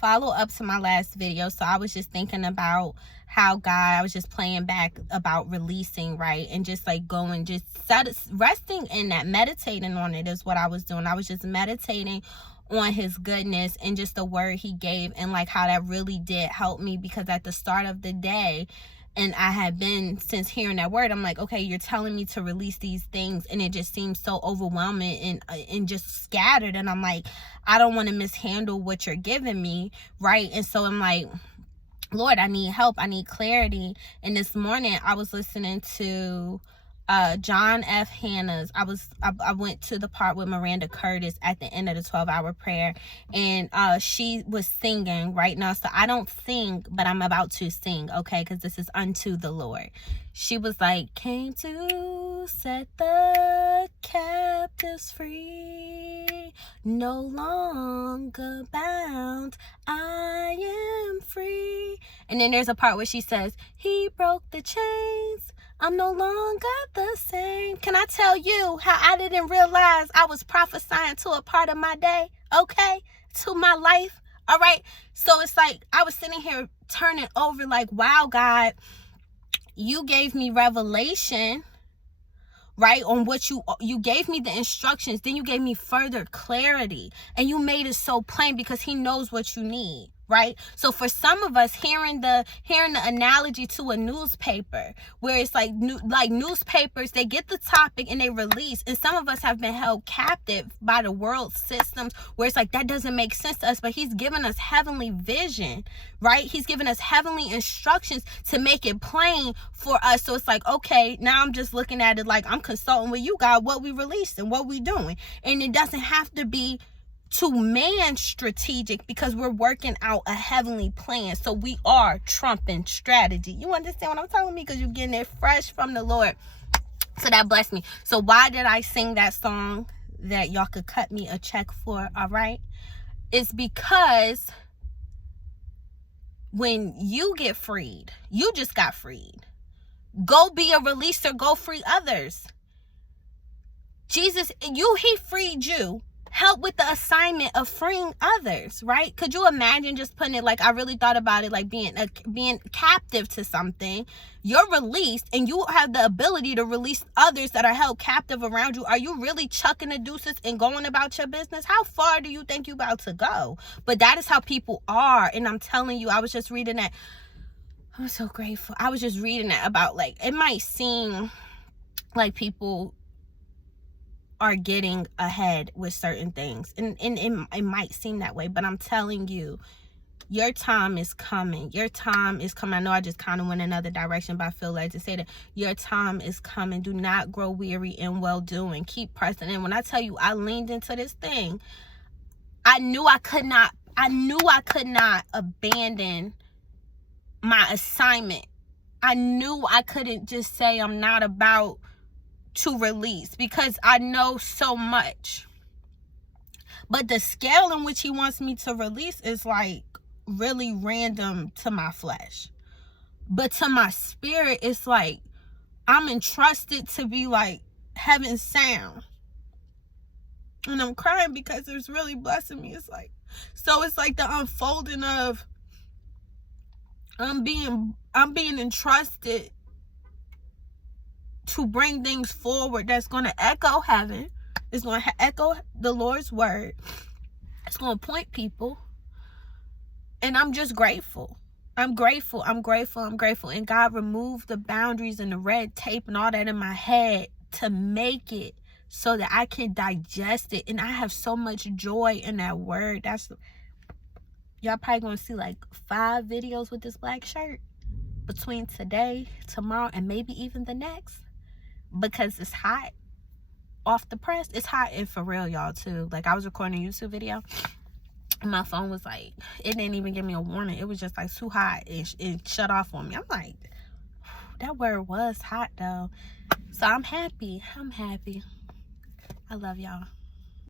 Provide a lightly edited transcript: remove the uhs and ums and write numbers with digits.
follow up to my last video. So I was just thinking about how I was just playing back about releasing, right? And just like going, just resting in that, meditating on it is what I was doing. I was just meditating on his goodness and just the word he gave, and like how that really did help me, because at the start of the day, and I had been, since hearing that word, I'm like, okay, you're telling me to release these things, and it just seems so overwhelming and just scattered, and I'm like, I don't want to mishandle what you're giving me, right? And so I'm like, Lord, I need help, I need clarity. And this morning I was listening to John F. Hanna's. I went to the part with Miranda Curtis at the end of the 12-hour prayer, and she was singing right now. So I don't sing, but I'm about to sing, okay? Because this is unto the Lord. She was like, came to set the captives free, no longer bound, I am free. And then there's a part where she says, he broke the chains, I'm no longer the same. Can I tell you how I didn't realize I was prophesying to a part of my day, okay? To my life, all right? So it's like I was sitting here turning over like, wow, God, you gave me revelation, right, on what you gave me the instructions. Then you gave me further clarity, and you made it so plain because he knows what you need, right? So for some of us, hearing the analogy to a newspaper, where it's like newspapers, they get the topic and they release, and some of us have been held captive by the world systems where it's like that doesn't make sense to us, but he's given us heavenly vision, right? He's given us heavenly instructions to make it plain for us. So it's like, okay, now I'm just looking at it like I'm consulting with you, God, what we released and what we doing, and it doesn't have to be to man strategic, because we're working out a heavenly plan. So we are trumping strategy. You understand what I'm telling me? Because you're getting it fresh from the Lord. So that blessed me. So why did I sing that song that y'all could cut me a check for? All right, it's because when you get freed, you just got freed. Go be a releaser, go free others. Jesus, he freed you. Help with the assignment of freeing others, right? Could you imagine just putting it like, I really thought about it like being captive to something. You're released, and you have the ability to release others that are held captive around you. Are you really chucking the deuces and going about your business? How far do you think you're about to go? But that is how people are. And I'm telling you, I was just reading that. I'm so grateful. I was just reading that about, like, it might seem like people are getting ahead with certain things, and it might seem that way, but I'm telling you, your time is coming. Your time is coming. I know I just kind of went another direction, but I feel led to say that your time is coming. Do not grow weary in well doing. Keep pressing in. When I tell you, I leaned into this thing, I knew I could not abandon my assignment. I knew I couldn't just say I'm not about to release, because I know so much. But the scale in which he wants me to release is like really random to my flesh. But to my spirit, it's like I'm entrusted to be like heaven's sound. And I'm crying because it's really blessing me. It's like, so it's like the unfolding of I'm being entrusted to bring things forward that's going to echo heaven. It's going to echo the Lord's word. It's going to point people. And I'm just grateful. I'm grateful. And God removed the boundaries and the red tape and all that in my head to make it so that I can digest it. And I have so much joy in that word. Y'all probably going to see like 5 videos with this black shirt between today, tomorrow, and maybe even the next. Because it's hot off the press. It's hot, and for real, y'all, too. Like, I was recording a YouTube video, and my phone was like, it didn't even give me a warning. It was just like too hot. It shut off on me. I'm like, that word was hot though. So I'm happy. I love y'all.